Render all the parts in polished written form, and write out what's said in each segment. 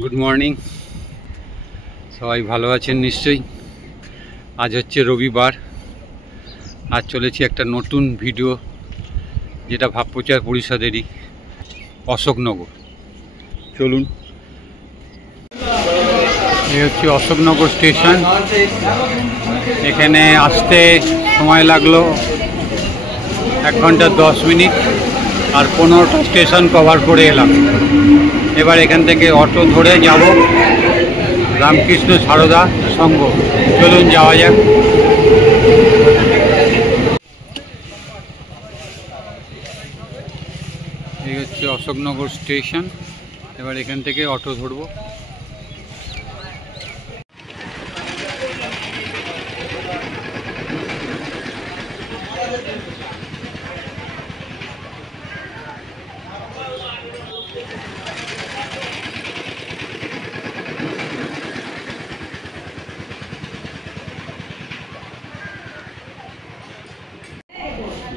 Good morning, সবাই ভালো আছেন নিশ্চয়ই। আজ হচ্ছে রবিবার। আজ চলেছি একটা নতুন ভিডিও, যেটা ভাব প্রচার পরিষদেরই, অশোকনগর। চলুন, এই হচ্ছে অশোকনগর স্টেশন। এখানে আসতে সময় লাগলো 1 ঘন্টা 10 মিনিট, আর 15টা স্টেশন কভার করে এলাম। এবার এখান থেকে অটো ধরে যাব রামকৃষ্ণ সারদা সংঘ। চলুন যাওয়া যাক। এই হচ্ছে অশোকনগর স্টেশন। এবার এখান থেকে অটো ধরবো।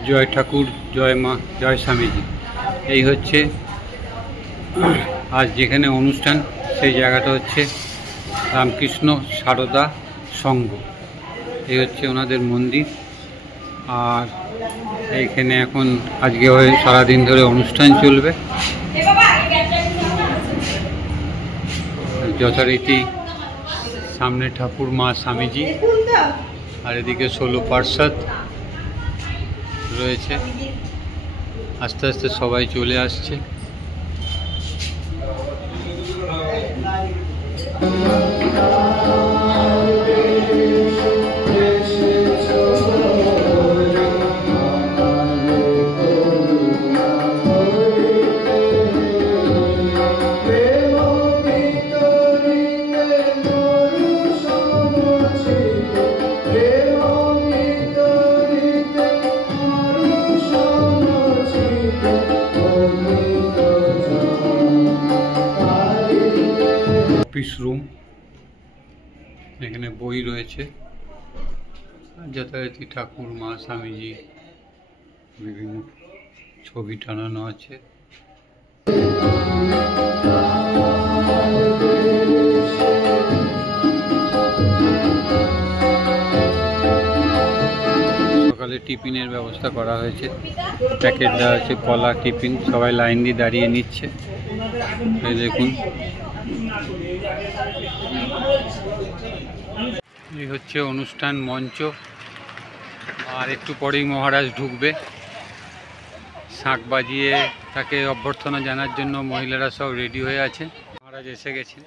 জয় ঠাকুর, জয় মা, জয় স্বামীজি। এই হচ্ছে আজ যেখানে অনুষ্ঠান, সেই জায়গাটা হচ্ছে রামকৃষ্ণ সারদা সংঘ। এই হচ্ছে ওনাদের মন্দির। আর এইখানে এখন আজকে সারাদিন ধরে অনুষ্ঠান চলবে। যথারীতি সামনে ঠাকুর, মা, স্বামীজি, আর এদিকে 16 পার্ষদ রয়েছে। আস্তে আস্তে সবাই চলে আসছে। অফিস রুম, এখানে বই রয়েছে, যথারীতি ঠাকুর, মা, স্বামীজি, বিভিন্ন ছবি টানানো আছে। সকালে টিফিনের ব্যবস্থা করা হয়েছে, প্যাকেট দেওয়া হয়েছে, কলা, টিফিন। সবাই লাইন দিয়ে দাঁড়িয়ে নিচ্ছে। এই দেখুন, এই হচ্ছে অনুষ্ঠান মঞ্চ। আর একটু পরেই মহারাজ ঢুকবে। শাঁখ বাজিয়ে তাকে অভ্যর্থনা জানার জন্য মহিলারা সব রেডি হয়ে আছে। মহারাজ এসে গেছেন।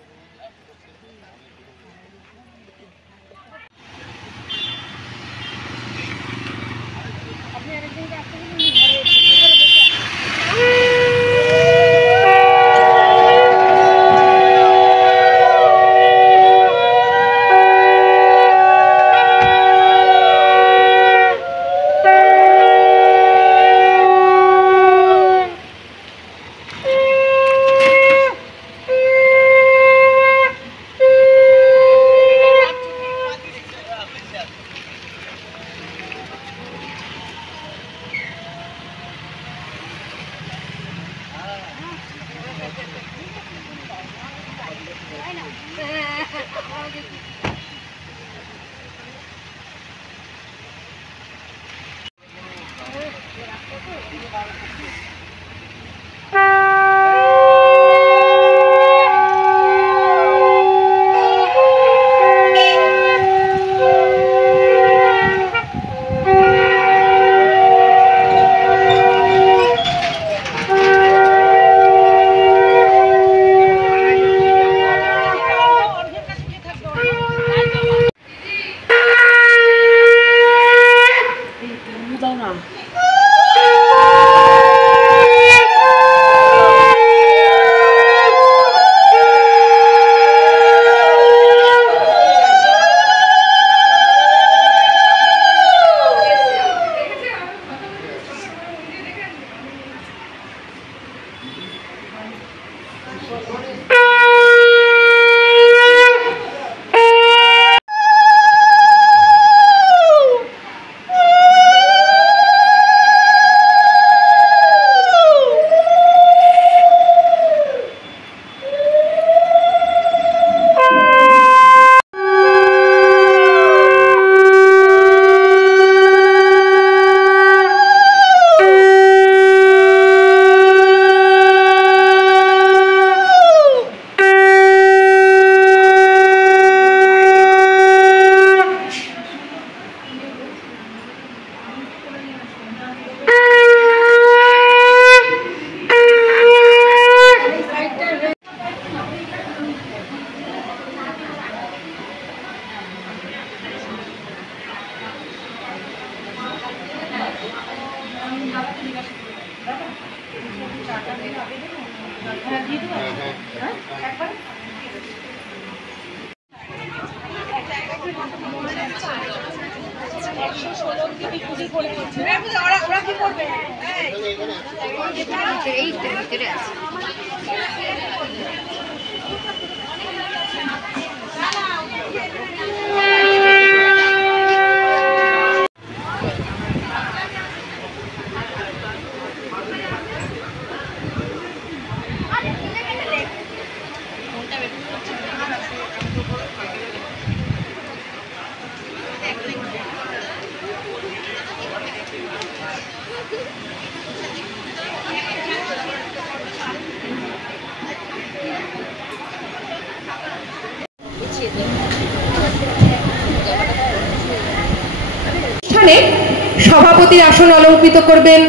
সভাপতির আসন অলঙ্কৃত করবেন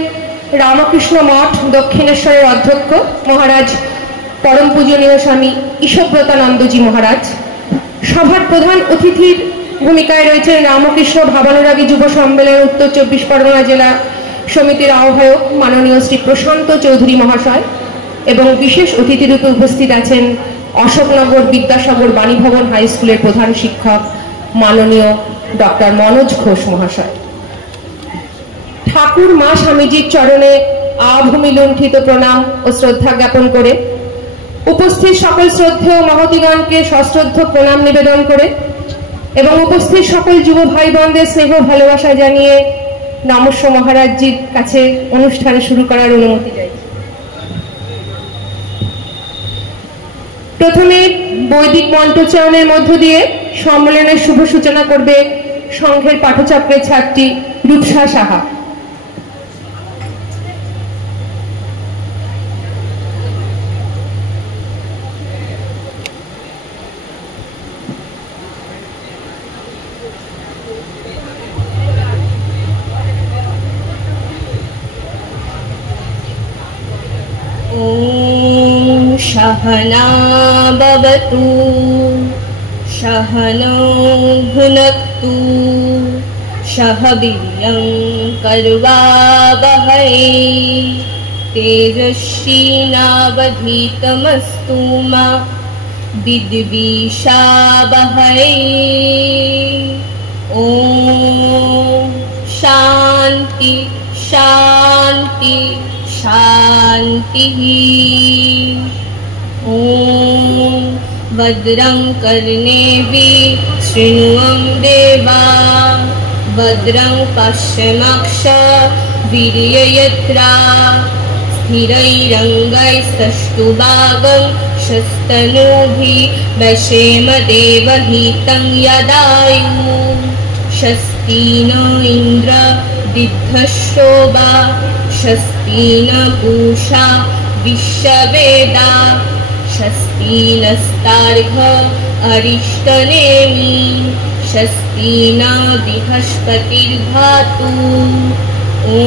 রামকৃষ্ণ মঠ দক্ষিণেশ্বরের অধ্যক্ষ মহারাজ পরম পূজনীয় স্বামী ঈশব্রতানন্দজি মহারাজ। সভার প্রধান অতিথির ভূমিকায় রয়েছেন রামকৃষ্ণ ভাবানুরাগী যুব সম্মেলন উত্তর 24 পরগনা জেলা সমিতির আহ্বায়ক মাননীয় শ্রী প্রশান্ত চৌধুরী মহাশয় এবং বিশেষ অতিথি রূপে উপস্থিত আছেন অশোকনগর বিদ্যাসাগর বাণীভবন হাই স্কুলের প্রধান শিক্ষক মাননীয় ডক্টর মনোজ ঘোষ মহাশয়। ঠাকুর মা স্বামীজির চরণে আভূমি লুণ্ঠিত প্রণাম ও শ্রদ্ধা জ্ঞাপন করে উপস্থিত সকল শ্রদ্ধেয় মহতিগণকে সশ্রদ্ধ প্রণাম নিবেদন করে এবং উপস্থিত সকল যুব ভাই বোনদের স্নেহ ভালোবাসা জানিয়ে নমস্য মহারাজজির কাছে অনুষ্ঠান শুরু করার অনুমতি চাই। প্রথমে বৈদিক মন্ত্রোচ্চারণের মধ্য দিয়ে সম্মেলনের শুভ সূচনা করবে সংঘের পাঠচক্রের ছাত্রী রূপসা সাহা। सहना भवतु सहनौ भुनक्तु सह वीर्यं कर्वावहै तेजस्विनावधीतमस्तु मा विद्विषावहै। ॐ शान्ति शान्ति शान्तिः। ॐ भद्रं कर्णेभिः शृण्वं देवा भद्रं पश्येमाक्षभिर्यजत्रा स्थिरैरङ्गैस्तुष्टुवागं शस्तनूभिः व्यसेम देवहितं यदायुः। स्वस्ति न इन्द्र विद्धश्रोवा स्वस्ति न पूषा विश्ववेदा स्वस्ति नस्तार्क्ष्य अरिष्टनेमि स्वस्ति न बृहस्पतिर्धातु। ॐ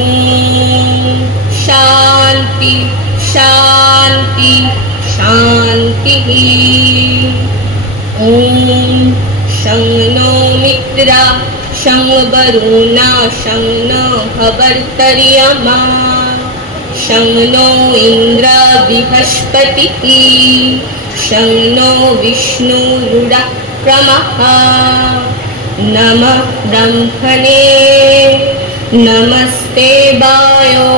शान्ति शान्ति शान्तिः। ॐ शं नो मित्रा शं वरुणा शं नो भवर्तर्यमा शं नो इन्द्र बृहस्पतिः शं नो विष्णुरुक्रमः। नमः ब्रह्मणे नमस्ते वायो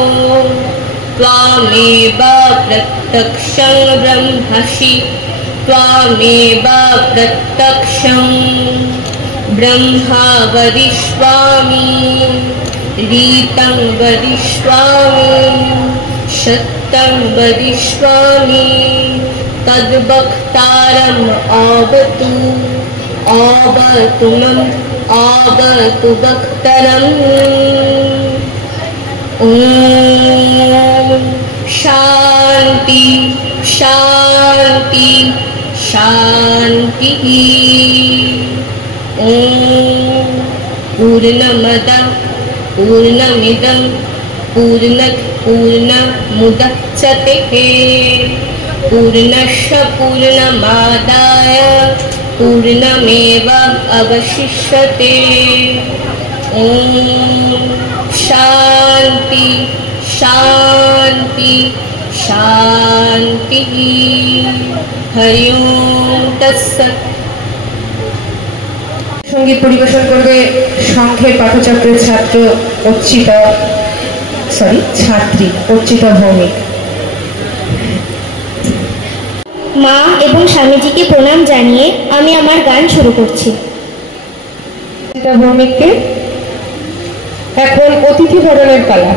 त्वामेव प्रत्यक्षं ब्रह्मसि त्वामेव प्रत्यक्षं ब्रह्मा वदिष्यामि रीतं वदिष्यामि सत्यं वदिष्यामि तद्वक्तारम् आवतु आवतु मम आवतु वक्तारम्। ॐ शान्ति शान्ति शान्तिः। ॐ पूर्णमदः पूर्णमिदं पूर्णात् पूर्णमुदच्यते पूर्णस्य पूर्णमादाय पूर्णमेव अवशिष्यते। ॐ शान्ति शान्ति शान्तिः। हरि ओं तत्सत्। সঙ্গীত পরিবেশন করবে সংঘের পাঠচক্রের ছাত্রী অর্চিতা ভৌমিক। মা এবং স্বামীজিকে প্রণাম জানিয়ে আমি আমার গান শুরু করছি। অর্চিতা ভৌমিককে এখন অতিথি বরণের পালা।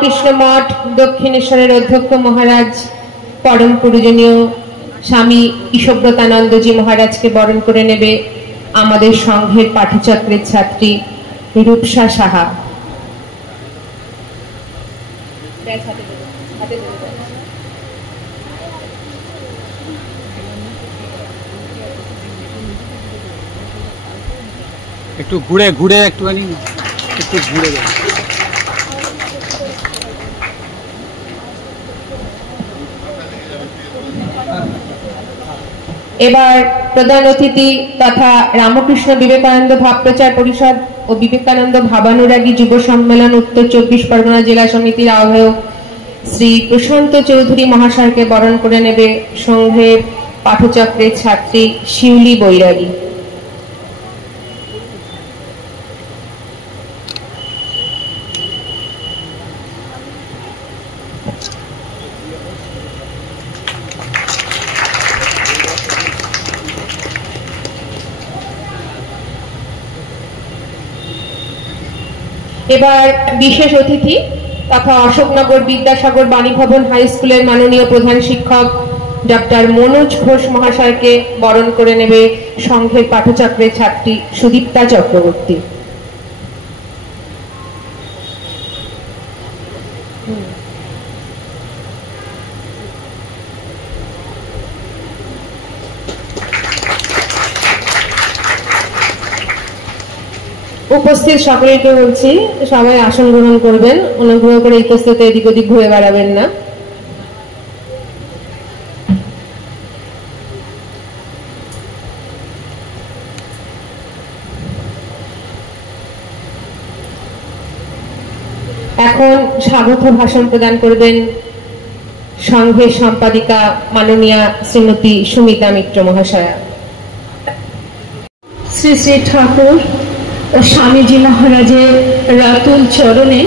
কৃষ্ণ মঠ দক্ষিণেশ্বরের অধ্যক্ষ মহারাজ পরম পূজনীয় স্বামী ঈশব্রতানন্দজি মহারাজকে বরণ করে নেবে আমাদের সংঘের পাঠচক্রের ছাত্রী রূপসা সাহা। একটু ঘুরে ঘুরে একটুখানি একটু ঘুরে যাবে। এবার প্রধান অতিথি তথা রামকৃষ্ণ বিবেকানন্দ ভাব প্রচার পরিষদ ও বিবেকানন্দ ভাবানুরাগী যুব সম্মেলন উত্তর 24 পরগনা জেলা সমিতির আহ্বায়ক শ্রী প্রশান্ত চৌধুরী মহাশয়কে বরণ করে নেবে সংঘের পাঠচক্রের ছাত্রী শিউলি বৈরাগী। এবার বিশেষ অতিথি তথা অশোকনগর বিদ্যাসাগর বাণীভবন হাই স্কুলের মাননীয় প্রধান শিক্ষক ডক্টর মনোজ ঘোষ মহাশয়কে বরণ করে নেবে সংঘের পাঠচক্রের ছাত্রী সুদীপ্তা চক্রবর্তী। উপস্থিত সকলকে বলছি সবাই আসন গ্রহণ করবেন, অনুগ্রহ করে ইতস্তত এদিক ওদিক ঘুরে বেড়াবেন না। এখন স্বাগত ভাষণ প্রদান করবেন সংঘের সম্পাদিকা মাননীয়া শ্রীমতী সুমিতা মিত্র মহাশয়া। শ্রী শ্রী ঠাকুর ও স্বামীজি মহারাজের রাতুল চরণে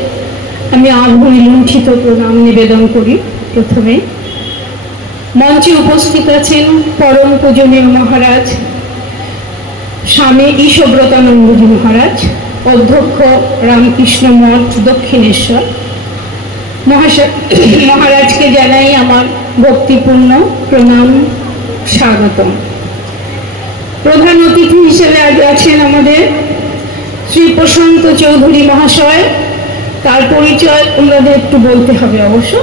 আমি আভূমি লুণ্ঠিত প্রণাম নিবেদন করি। প্রথমে মঞ্চে উপস্থিত আছেন পরম পূজনীয় মহারাজ স্বামী ঈশব্রতানন্দজি মহারাজ, অধ্যক্ষ রামকৃষ্ণ মঠ দক্ষিণেশ্বর মহারাজকে জানাই আমার ভক্তিপূর্ণ প্রণাম, স্বাগতম। প্রধান অতিথি হিসেবে আজ আছেন আমাদের শ্রী প্রশান্ত চৌধুরী মহাশয়, তার পরিচয় ওনাদের একটু বলতে হবে অবশ্য।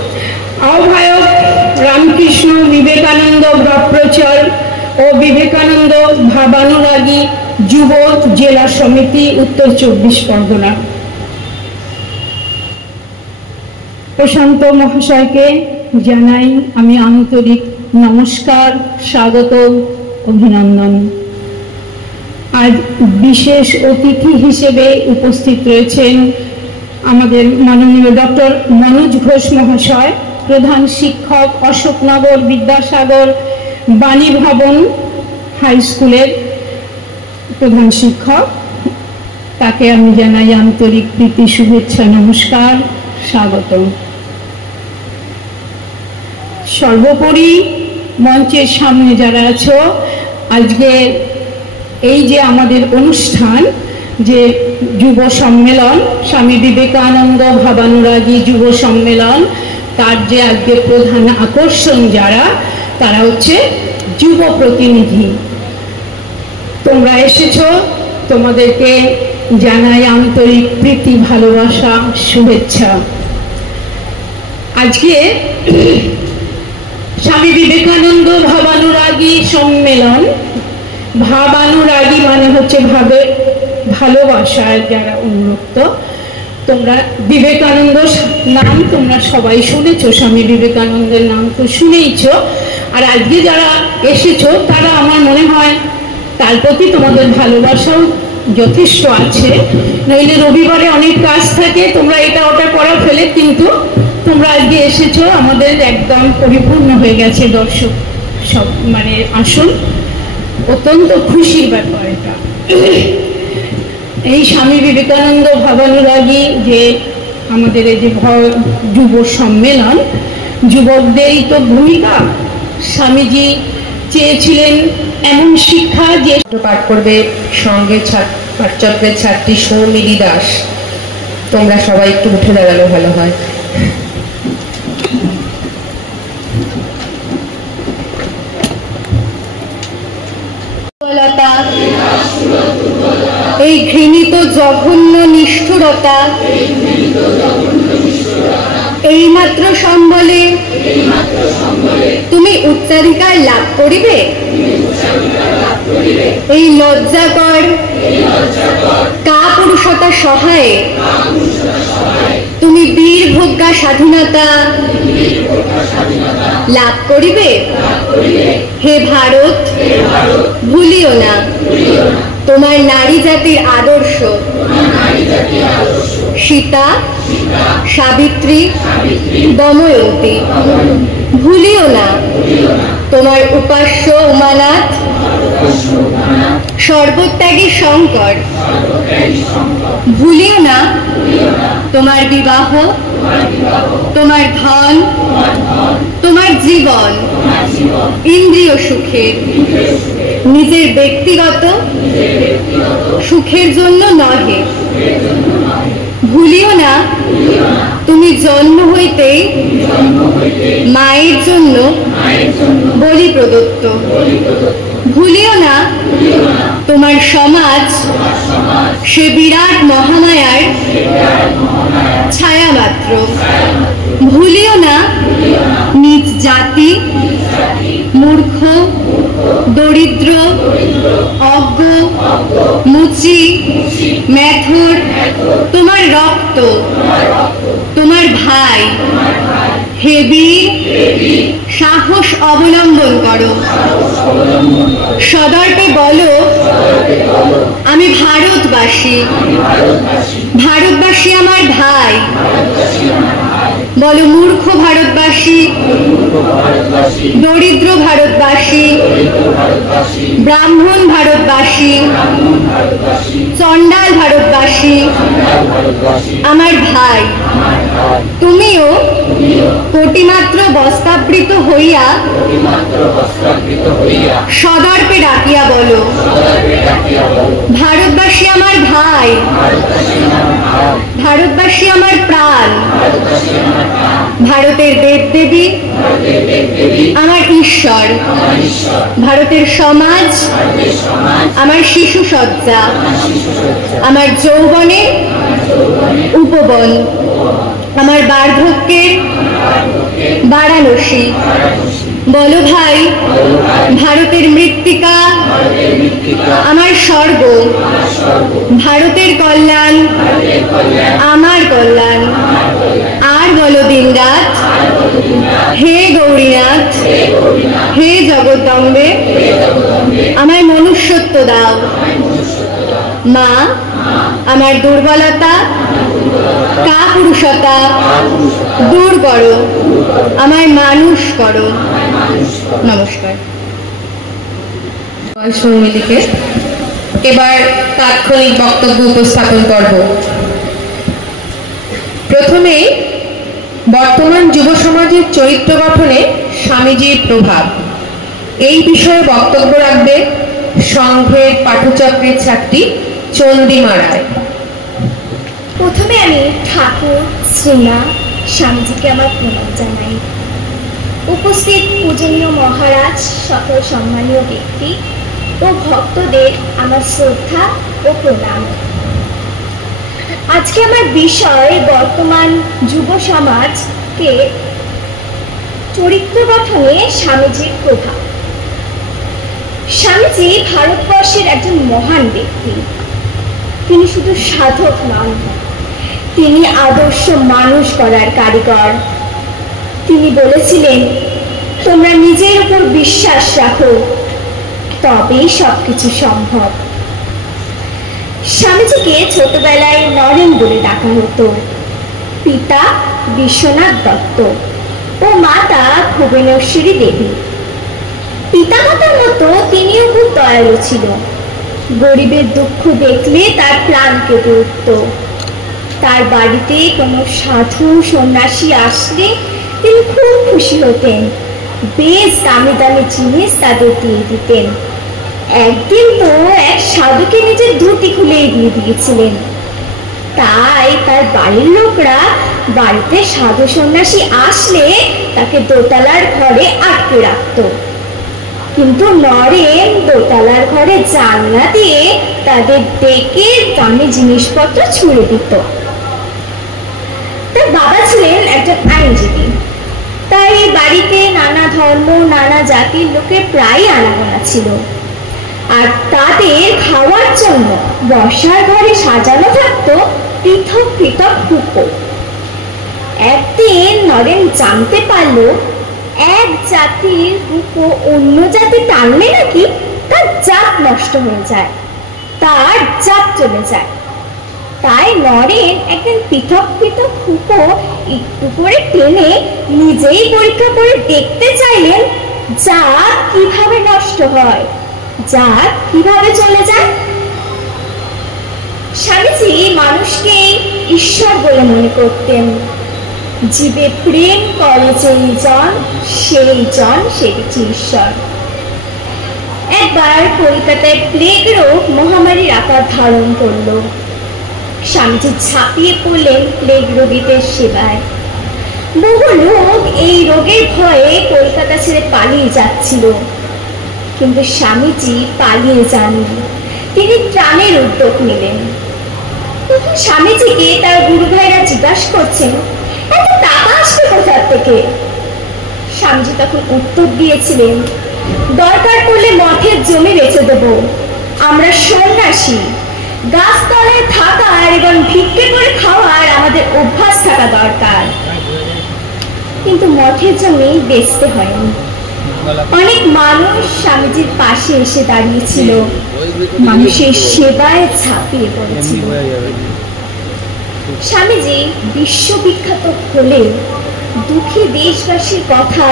আহ্বায়ক রামকৃষ্ণ বিবেকানন্দ ভাব প্রচার ও বিবেকানন্দ ভাবানুরাগী যুব জেলা সমিতি উত্তর 24 পরগনা। প্রশান্ত মহাশয়কে জানাই আমি আন্তরিক নমস্কার, স্বাগত, অভিনন্দন। আজ বিশেষ অতিথি হিসেবে উপস্থিত রয়েছেন আমাদের মাননীয় ডক্টর মনোজ ঘোষ মহাশয়, প্রধান শিক্ষক অশোকনগর বিদ্যাসাগর বাণীভবন হাই স্কুলের প্রধান শিক্ষক। তাকে আমি জানাই আন্তরিক প্রীতি, শুভেচ্ছা, নমস্কার, স্বাগত। সর্বোপরি মঞ্চের সামনে যারা আছো, আজকে এই যে আমাদের অনুষ্ঠান, যে যুব সম্মেলন স্বামী বিবেকানন্দ ভাবানুরাগী যুব সম্মেলন, তার যে আজকে প্রধান আকর্ষণ যারা, তারা হচ্ছে যুব প্রতিনিধি। তোমরা এসেছো, তোমাদেরকে জানাই আন্তরিক প্রীতি, ভালোবাসা, শুভেচ্ছা। আজকে স্বামী বিবেকানন্দ ভাবানুরাগী সম্মেলন, ভাবানুরাগী মানে হচ্ছে ভাবে ভালোবাসায় যারা উন্মুক্ত। তোমরা বিবেকানন্দ নাম তোমরা সবাই শুনেছো, স্বামী বিবেকানন্দের নাম তো শুনেইছ। আর আজকে যারা এসেছো তারা আমার মনে হয় তার প্রতি তোমাদের ভালোবাসাও যথেষ্ট আছে। নইলে রবিবারে অনেক কাজ থাকে, তোমরা এটা ওটা করা ফেলে, কিন্তু তোমরা আজকে এসেছো, আমাদের একদম পরিপূর্ণ হয়ে গেছে দর্শক সব মানে আসন। অত্যন্ত খুশির ব্যাপার এটা। এই স্বামী বিবেকানন্দ ভাবানুরাগী যে আমাদের এই যে যুব সম্মেলন, যুবকদেরই তো ভূমিকা। স্বামীজি চেয়েছিলেন এমন শিক্ষা যে পাঠ করবে সঙ্গে পাঠচক্রের ছাত্রী সৌমিলি দাস। তোমরা সবাই একটু উঠে দাঁড়ালে ভালো হয়। এই ঘৃণিত জঘন্য নিষ্ঠুরতা এইমাত্র সম্বলে তুমি উচ্চাধিকার লাভ করিবে। এই লজ্জাকর কাপুরুষতা সহায়ে তুমি বীর ভোগ্যা স্বাধীনতা লাভ করিবে। হে ভারত, ভুলিও না তোমার নারী জাতির আদর্শ। সীতা, সাবিত্রী, দময়ন্তী। ভুলিও না তোমার উপাস্য উমানাথ, সর্বত্যাগী শঙ্কর। ভুলিও না তোমার বিবাহ, তোমার ধন, তোমার জীবন ইন্দ্রিয় সুখের, নিজের ব্যক্তিগত সুখের জন্য নহে। ভুলিও না তুমি জন্ম হইতেই মায়ের জন্য বলি প্রদত্ত। ভুলিও না তোমার সমাজ সে বিরাট মহামায়ার ছায়া মাত্র। ভুলিও না নিজ জাতি মূর্খ, দরিদ্র, অজ্ঞ, মুচি, মেথর তোমার রক্ত, তোমার ভাই। হে বীর, সাহস অবলম্বন করো। সদর্পে বলো আমি ভারতবাসী। ভারতবাসী আমার ভাই। বলো মূর্খ ভারতবাসী, দরিদ্র ভারতবাসী, ব্রাহ্মণ ভারতবাসী, চণ্ডাল ভারতবাসী আমার ভাই। তুমিও কোটিমাত্র বস্ত্রাবৃত হইয়া সদর্পে ডাকিয়া বলো ভারতবাসী আমার ভাই, ভারতবাসী আমার প্রাণ। ভারতের দেবদেবী আমার ঈশ্বর, ভারতের সমাজ আমার শিশু সজ্জা, আমার যৌবনে উপবন, আমার বার্ধক্যের বারাণসী। বলো ভাই ভারতের মৃত্তিকা আমার স্বর্গ, ভারতের কল্যাণ আমার কল্যাণ। আর বলো দিনরাত হে গৌরীনাথ, হে জগদ্দম্বে আমায় মনুষ্যত্ব দাও। মা আমার দুর্বলতা কাপুরুষতা দূর করো, আমায় মানুষ করো। নমস্কার। সৌমিলিকে এবার তাৎক্ষণিক বক্তব্য উপস্থাপন করব। প্রথমে বর্তমান যুব সমাজের চরিত্র গঠনে স্বামীজির প্রভাব, এই বিষয়ে বক্তব্য রাখবে সংঘের পাঠচক্রের ছাত্রী চন্দ্রিমা রায়। প্রথমে আমি ঠাকুর শ্রীমা স্বামীজিকে আমার প্রণাম জানাই। উপস্থিত পূজনীয় মহারাজ, সকল সম্মানীয় ব্যক্তি ও ভক্তদের আমার শ্রদ্ধা ও প্রণাম। আজকে আমার বিষয় বর্তমান যুব সমাজকে চরিত্র গঠনে স্বামীজির প্রভাব। স্বামীজি ভারতবর্ষের একজন মহান ব্যক্তি। তিনি শুধু সাধক নন, তিনি আদর্শ মানুষ করার কারিগর। তিনি বলেছিলেন, তোমরা নিজের উপর বিশ্বাস রাখো, তবেই সবকিছু সম্ভব। স্বামীজিকে ছোটবেলায় নরেন বলে ডাকা হতো। পিতা বিশ্বনাথ দত্ত ও মাতা ভুবনেশ্বরী দেবী। পিতামাতার মধ্যে করত তিনিও খুব দয়ালু ছিল। গরিবের দুঃখ দেখলে তার প্রাণ কেঁপে উঠত। তার বাড়িতে কোনো সাধু সন্ন্যাসী আসলে তিনি খুব খুশি হতেন, বেশ দামি দামি জিনিস তাদের দিয়ে দিতেন। একদিন তো এক সাধুকে নিজের ধুতি খুলে দিয়ে দিয়েছিলেন। তাই তার বাড়ির লোকরা বাড়িতে সাধু সন্ন্যাসী আসলে তাকে দোতলার ঘরে আটকে রাখত, কিন্তু নরেন দোতলার ঘরে জানলা দিয়ে তাদের ডেকে দামি জিনিসপত্র ছুঁড়ে দিত। তার বাবা ছিলেন একজন আইনজীবী, তাই বাড়িতে নানা ধর্ম নানা জাতির লোকের প্রায় আনাগোনা ছিল, আর তাদের খাওয়ার জন্য বসার ঘরে সাজানো থাকতো পৃথক পৃথক হুকো। একদিন নরেন জানতে পারলো এক জাতির হুকো অন্য জাতি টানলে নাকি তার জাত নষ্ট হয়ে যায়, তার জাত চলে যায়। তাই নরেন একদিন পৃথক পৃথক হুকো একটু করে টেনে নিজেই পরীক্ষা করে দেখতে চাইলেন জাত কিভাবে নষ্ট হয়, জাত কিভাবে চলে যায়। স্বামীজি মানুষকে ঈশ্বর বলে মনে করতেন। জীবে প্রেম করে যেই জন সেই জন সেটি ঈশ্বর। একবার কলকাতায় প্লেগ রোগ মহামারীর আকার ধারণ করলো। স্বামীজি ঝাঁপিয়ে পড়লেন প্লেগ রোগীদের সেবায়। বহু লোক এই রোগের ভয়ে কলকাতা ছেড়ে পালিয়ে যাচ্ছিল, কিন্তু স্বামীজি পালিয়ে যাননি, তিনি ত্রাণের উদ্যোগ নিলেন। তখন স্বামীজিকে তার গুরু ভাইরা জিজ্ঞাসা করছেন, এত টাকা আসবে কোথা থেকে? স্বামীজি তখন উত্তর দিয়েছিলেন, দরকার পড়লে মঠের জমি বেচে দেব, আমরা সন্ন্যাসী, গাছতলায় থাকার এবং ভিক্ষে করে খাওয়ার আমাদের অভ্যাস থাকা দরকার। কিন্তু মঠের জমি বেচতে হয়নি। অনেক মানুষ স্বামীজির পাশে এসে দাঁড়িয়েছিল, মানুষের সেবায় ঝাঁপিয়ে পড়েছিল। স্বামীজি বিশ্ববিখ্যাত হলেও দুঃখী দেশবাসীর কথা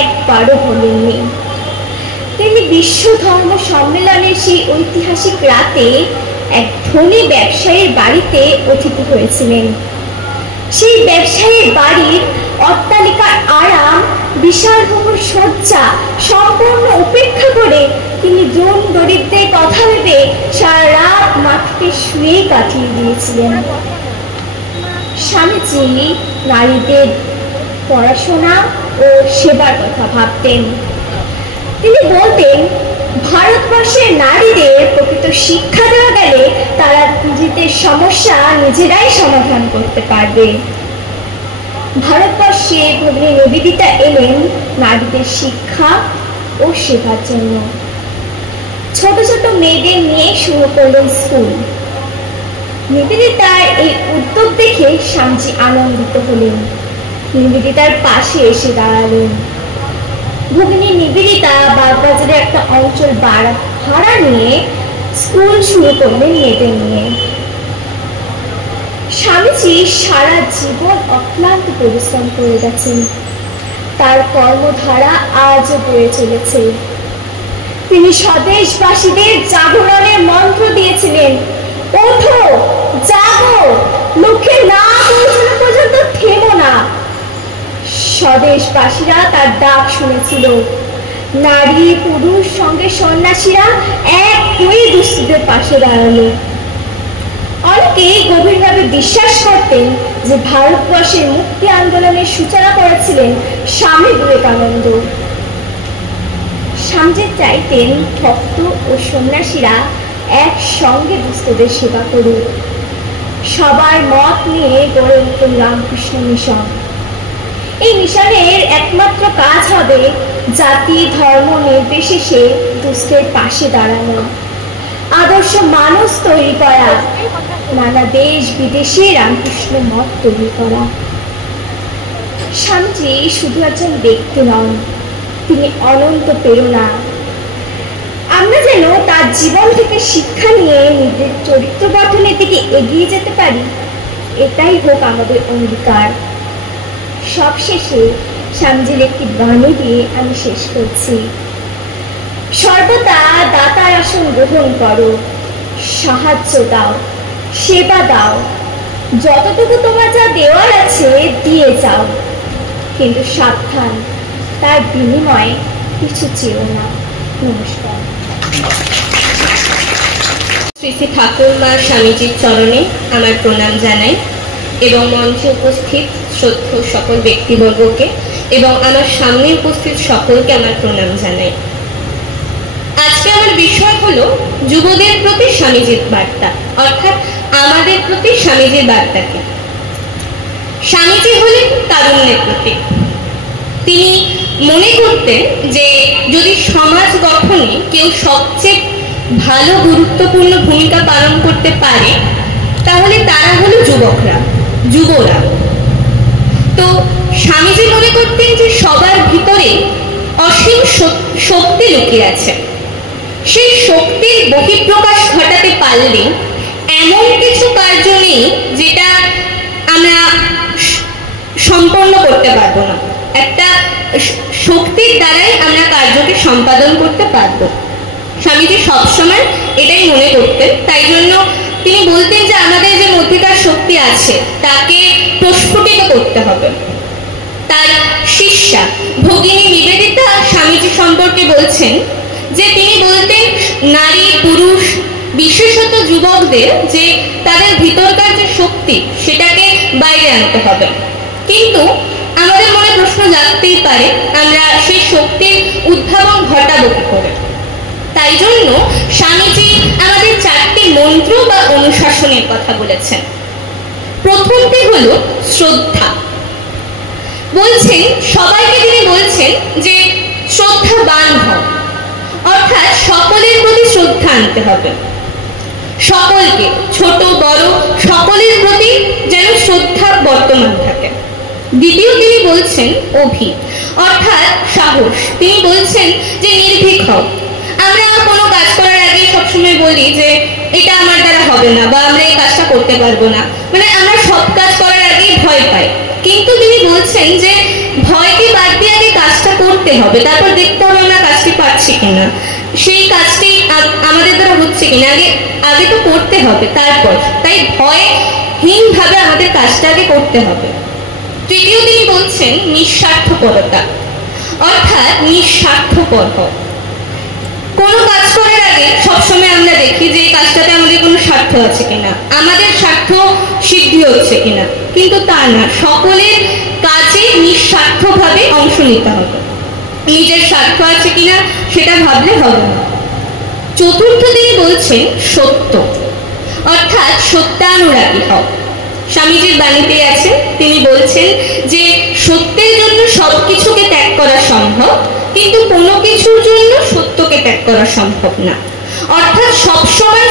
একবারও বলেননি। তিনি বিশ্ব ধর্ম সম্মেলনের সেই ঐতিহাসিক রাতে এক ধনী ব্যবসায়ীর বাড়িতে অতিথি হয়েছিলেন। সেই ব্যবসায়ীর বাড়ির অট্টালিকার আরাম, বিশাল সজ্জা সম্পূর্ণ উপেক্ষা করে তিনি জন দরিদ্রের কথা ভেবে সারা রাত মাটিতে শুয়েই কাটিয়ে দিয়েছিলেন। স্বামীজি নারীদের পড়াশোনা ও সেবার কথা ভাবতেন। তিনি বলতেন, ভারতবর্ষের নারীদের প্রকৃত শিক্ষা দেওয়া গেলে তারা নিজেদের সমস্যা নিজেরাই সমাধান করতে পারবে। ভারতবর্ষে ভগিনী নিবেদিতা এলেন নারীদের শিক্ষা ও সেবার জন্য। ছোট ছোট মেয়েদের নিয়ে শুরু করলেন স্কুল। নিবেদিতার এই উদ্যোগ দেখে স্বামীজি আনন্দিত হলেন, নিবেদিতার পাশে এসে দাঁড়ালেন। ভগিনী নিবেদিতা বাগবাজারে একটা অঞ্চল ভাড়া নিয়ে স্কুল শুরু করলেন মেয়েদের নিয়ে। স্বামীজি সারা জীবন অক্লান্ত পরিশ্রম করে গেছেন, তার কর্মধারা আজও বয়ে চলেছে। তিনি স্বদেশবাসীদের জাগরণের মন্ত্র দিয়েছিলেন, ওঠো জাগো, লক্ষ্যে না পৌঁছানো পর্যন্ত থেমো না। স্বদেশবাসীরা তার ডাক শুনেছিল। নারী পুরুষ সঙ্গে সন্ন্যাসীরা এক হয়ে দুস্থদের পাশে দাঁড়ালো। অনেকে গভীরভাবে বিশ্বাস করতেন যে ভারতবর্ষের মুক্তি আন্দোলনের সূচনা করেছিলেন স্বামী বিবেকানন্দ। স্বামীজি চাইতেন ভক্ত ও সন্ন্যাসীরা একসঙ্গে দুস্থদের সেবা করুক। সবার মত নিয়ে গড়ে উঠল রামকৃষ্ণ মিশন। এই মিশনের একমাত্র কাজ হবে জাতি ধর্ম নির্বিশেষে দুস্থের পাশে দাঁড়ানো, আদর্শ মানুষ তৈরি করা, নানা দেশ বিদেশে রামকৃষ্ণ মত তৈরি করা। স্বামীজি শুধু একজন ব্যক্তি নন, তিনি অনন্ত প্রেরণা। আমরা যেন তার জীবন থেকে শিক্ষা নিয়ে নিজের চরিত্র গঠনের দিকে এগিয়ে যেতে পারি, এটাই হোক আমাদের অঙ্গীকার। সবশেষে স্বামীজির একটি বাণী দিয়ে আমি শেষ করছি। সর্বদা দাতার আসন গ্রহণ করো, সাহায্য দাও, সেবা দাও, যতটুকু তোমার যা দেওয়ার আছে দিয়ে যাও, কিন্তু সাবধান, তার বিনিময়ে কিছু চেও না। নমস্কার। শ্রী শ্রী ঠাকুরমা স্বামীজির চরণে আমার প্রণাম জানাই এবং মঞ্চে উপস্থিত শ্রদ্ধেয় সকল ব্যক্তিবর্গকে এবং আমার সামনে উপস্থিত সকলকে আমার প্রণাম জানাই। আজকে আমার বিষয় হলো যুবদের প্রতি স্বামীজির বার্তা, অর্থাৎ আমাদের প্রতি স্বামীজির বার্তা কি। স্বামীজি হলেন তারুণ্যের প্রতীক। তিনি মনে করতেন যে যদি সমাজ গঠনে কেউ সবচেয়ে ভালো গুরুত্বপূর্ণ ভূমিকা পালন করতে পারে তাহলে তারা হলো যুবরা। তো স্বামীজি মনে করতেন যে সবার ভিতরে অসীম শক্তি লুকিয়ে আছে। সেই শক্তির বহিঃপ্রকাশ ঘটাতে পারলে এমন কিছু কার্য নেই যেটা আমরা সম্পন্ন করতে পারবো না। একটা শক্তির দ্বারাই আমরা কার্যকে সম্পাদন করতে পারবো। স্বামীজি সবসময় এটাই মনে করতেন। তাই জন্য তিনি বলতেন যে আমাদের যে মধ্যেকার শক্তি আছে তাকে প্রস্ফুটিত করতে হবে। তার শিষ্যা ভগিনী নিবেদিতা স্বামীজি সম্পর্কে বলছেন যে তিনি বলতেন নারী পুরুষ বিশেষত যুবকদের যে তাদের ভিতরকার যে শক্তি সেটাকে বাইরে আনতে হবে। কিন্তু আমাদের মনে প্রশ্ন জাগতেই পারে আমরা সেই শক্তির উদ্ভাবন ঘটাবো কি করে। তাই জন্য স্বামীজি আমাদের 4টি মন্ত্র বা অনুশাসনের কথা বলেছেন। প্রথমটি হলো শ্রদ্ধা। বলছেন সবাইকে তিনি বলছেন যে শ্রদ্ধাবান হও, অর্থাৎ সকলের প্রতি শ্রদ্ধা আনতে হবে। সকলকে ছোট বড় সকলের প্রতি যেন শ্রদ্ধা বর্তমান থাকে। দ্বিতীয় তিনি বলছেন অর্থাৎ সাহস। তিনি বলছেন যে নির্ভীক হও। আমরা কোনো কাজ করার আগে সবসময় বলি যে এটা আমার দ্বারা হবে না বা আমরা এই কাজটা করতে পারবো না, মানে আমরা সব কাজ করার আগেই ভয় পাই। কিন্তু তিনি বলছেন যে ভয়কে বাদ দিয়ে আগে কাজটা করতে হবে, তারপর দেখতে হবে আমরা কাজটি পারছি কিনা, সেই কাজটি আমাদের দ্বারা হচ্ছে কিনা, আগে তো করতে হবে তারপর। তাই ভয়হীনভাবে আমাদের কাজটা আগে করতে হবে। তৃতীয় তিনি বলছেন নিঃস্বার্থপরতা, অর্থাৎ নিঃস্বার্থপর হও। কোনো কাজ করার আগে সবসময় আমরা দেখি যে এই কাজটাতে আমাদের কোনো স্বার্থ আছে কিনা, আমাদের স্বার্থ সিদ্ধি হচ্ছে কিনা, কিন্তু তা না। সকলের কাজে নিঃস্বার্থভাবে অংশ নিতে হবে। নিজের স্বার্থ আছে কিনা সেটা ভাবলে হবে না। চতুর্থ তিনি বলছেন সত্য, অর্থাৎ সত্যানুরাগী হও। স্বামীজির বাণীতে আছে, তিনি বলছেন যে সত্যের জন্য সবকিছুকে ত্যাগ করা সম্ভব, কিন্তু কোনো কিছুর জন্য সত্যকে ত্যাগ করা সম্ভব না। অর্থাৎ সবসময়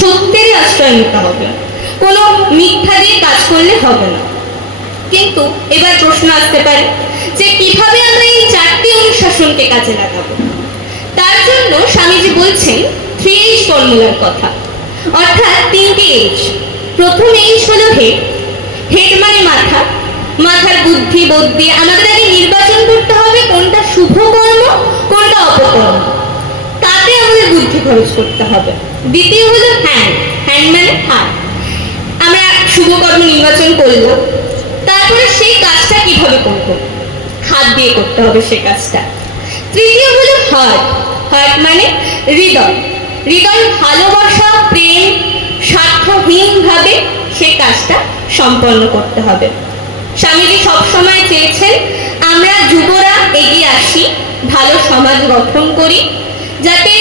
সত্যের আশ্রয় নিতে হবে, কোনো মিথ্যা দিয়ে কাজ করলে হবে না। কিন্তু এবার প্রশ্ন আসতে পারে যে কিভাবে আমরা এই 4টি অনুশাসনকে কাজে লাগাবো। তার জন্য স্বামীজি বলছেন 3H ফর্মুলার কথা, অর্থাৎ 3টি H। প্রথম H হলো হেড মানে মাথা। মাথার বুদ্ধি বোধ দিয়ে আমাদের আগে নির্বাচন করতে হবে কোনটা শুভ কর্ম কোনটা অপকর্ম, তাতে আমাদের বুদ্ধি খরচ করতে হবে। দ্বিতীয় হলো হ্যান্ড মানে হাত। আমরা শুভ কর্ম নির্বাচন করলাম, তারপরে সেই কাজটা কিভাবে করব, হাত দিয়ে করতে হবে সেই কাজটা। তৃতীয় হলো হার্ট মানে হৃদয়। ভালোবাসা প্রেম স্বার্থহীনভাবে সেই কাজটা সম্পন্ন করতে হবে। স্বামীজি সবসময় চেয়েছেন আমরা যুবরা এগিয়ে আসি, ভালো সমাজ গঠন করি, যাতে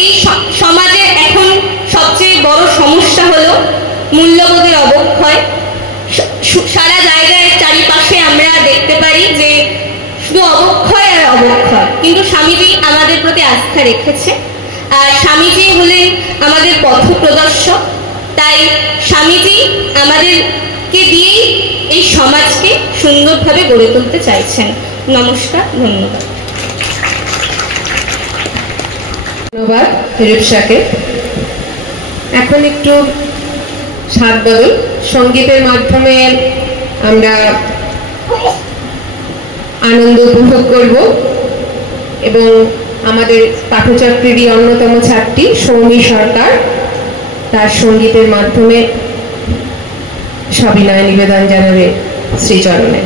এই সমাজে এখন সবচেয়ে বড় সমস্যা হলো মূল্যবোধের অবক্ষয়। সারা জায়গায় চারিপাশে আমরা দেখতে পারি যে শুধু অবক্ষয় আর অবক্ষয়, কিন্তু স্বামীজি আমাদের প্রতি আস্থা রেখেছে। আর স্বামীজি হলেন আমাদের পথ প্রদর্শক। তাই স্বামীজি আমাদেরকে দিয়েই এই সমাজকে সুন্দরভাবে গড়ে তুলতে চাইছেন। নমস্কার, ধন্যবাদ। ধন্যবাদ রূপসাকে। এখন একটু স্বাদ বদল, সঙ্গীতের মাধ্যমে আমরা আনন্দ উপভোগ করব এবং আমাদের পাঠচক্রেরই অন্যতম ছাত্রী সৌমি সরকার তার সঙ্গীতের মাধ্যমে সবিনয় নিবেদন জানাবে শ্রীচরণে।